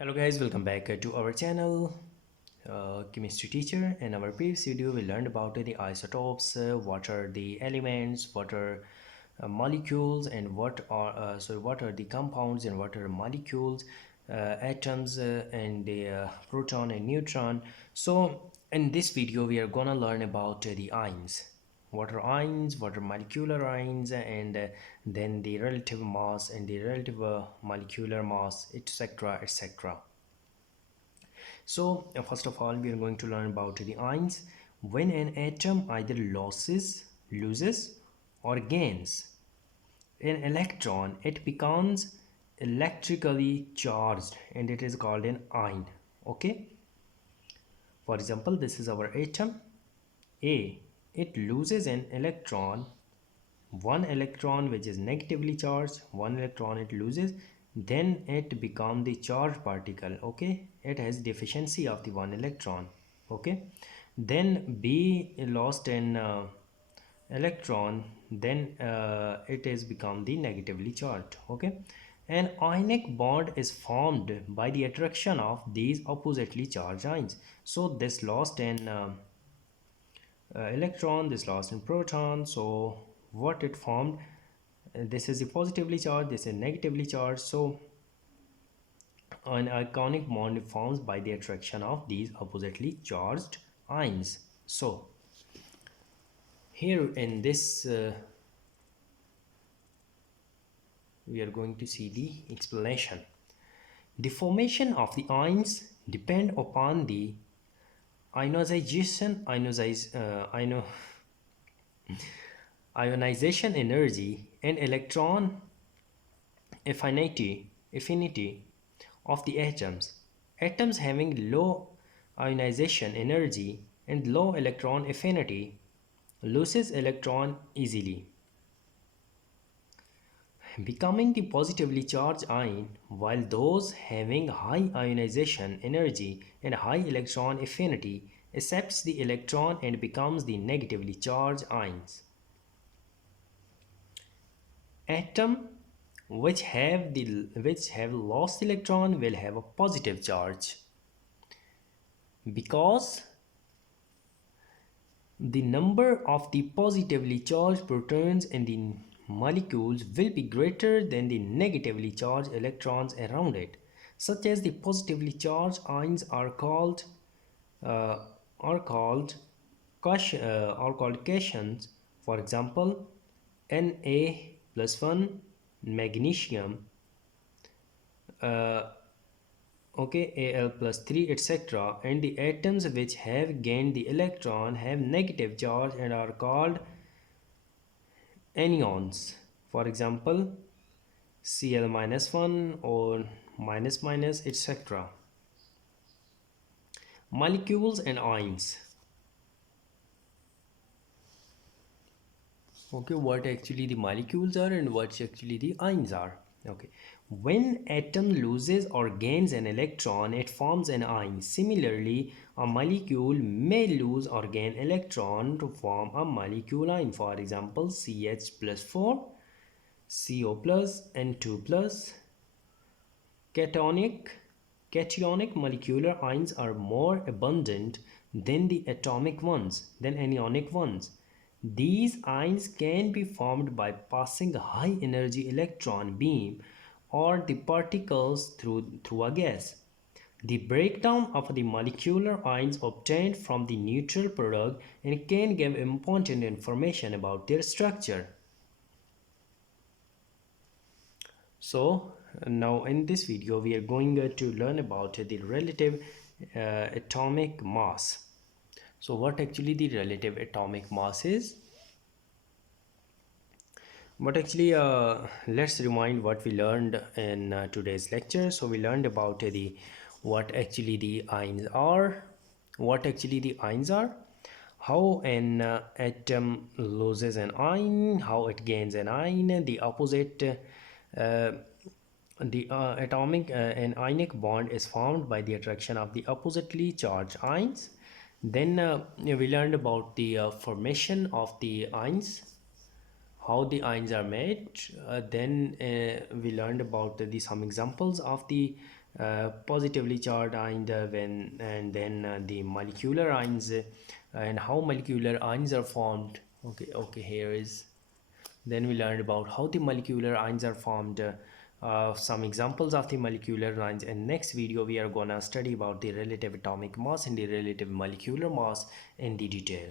Hello guys, welcome back to our channel, chemistry teacher. In our previous video we learned about the isotopes, what are the elements, what are molecules, and what are the compounds and what are molecules, atoms, and the proton and neutron. So in this video we are gonna learn about the ions. What are ions, what are molecular ions, and then the relative mass and the relative molecular mass, etc, etc. So first of all, we are going to learn about the ions. When an atom either loses or gains an electron, it becomes electrically charged and it is called an ion. Okay. For example, this is our atom A. It loses an electron, one electron which is negatively charged, one electron it loses, then it becomes the charged particle. Okay, it has deficiency of the one electron. Okay, then B lost an electron, then it is become the negatively charged. Okay, an ionic bond is formed by the attraction of these oppositely charged ions. So this lost an electron, this lost in proton. So what it formed, this is a positively charged, this is negatively charged. So an ionic bond forms by the attraction of these oppositely charged ions. So here in this we are going to see the explanation. The formation of the ions depend upon the ionization ionization energy and electron affinity of the atoms. Atoms having low ionization energy and low electron affinity loses electron easily, becoming the positively charged ion, while those having high ionization energy and high electron affinity accepts the electron and becomes the negatively charged ions. Atom which have lost electron will have a positive charge because the number of the positively charged protons in the molecules will be greater than the negatively charged electrons around it, such as the positively charged ions are called uh, are called cations. For example, Na plus 1 magnesium, uh, okay, Al plus 3, etc. And the atoms which have gained the electron have negative charge and are called anions. For example, Cl minus 1 or minus minus, etc. Molecules and ions. Okay, what actually the molecules are and what actually the ions are. Okay, when atom loses or gains an electron, it forms an ion. Similarly, a molecule may lose or gain electron to form a molecule ion. For example, CH plus 4, CO plus, N2 plus. Cationic molecular ions are more abundant than the atomic ones, than anionic ones. These ions can be formed by passing a high energy electron beam or the particles through a gas. The breakdown of the molecular ions obtained from the neutral product and can give important information about their structure. So now in this video we are going to learn about the relative atomic mass. So what actually the relative atomic mass is? But actually let's remind what we learned in today's lecture. So we learned about the what actually the ions are, how an atom loses an ion, how it gains an ion, the opposite the atomic and ionic bond is formed by the attraction of the oppositely charged ions. Then we learned about the formation of the ions, how the ions are made. Then we learned about some examples of the positively charged ions when and then the molecular ions and how molecular ions are formed. Okay, here is. Then we learned about how the molecular ions are formed, some examples of the molecular ions. In next video, we are gonna study about the relative atomic mass and the relative molecular mass in the detail.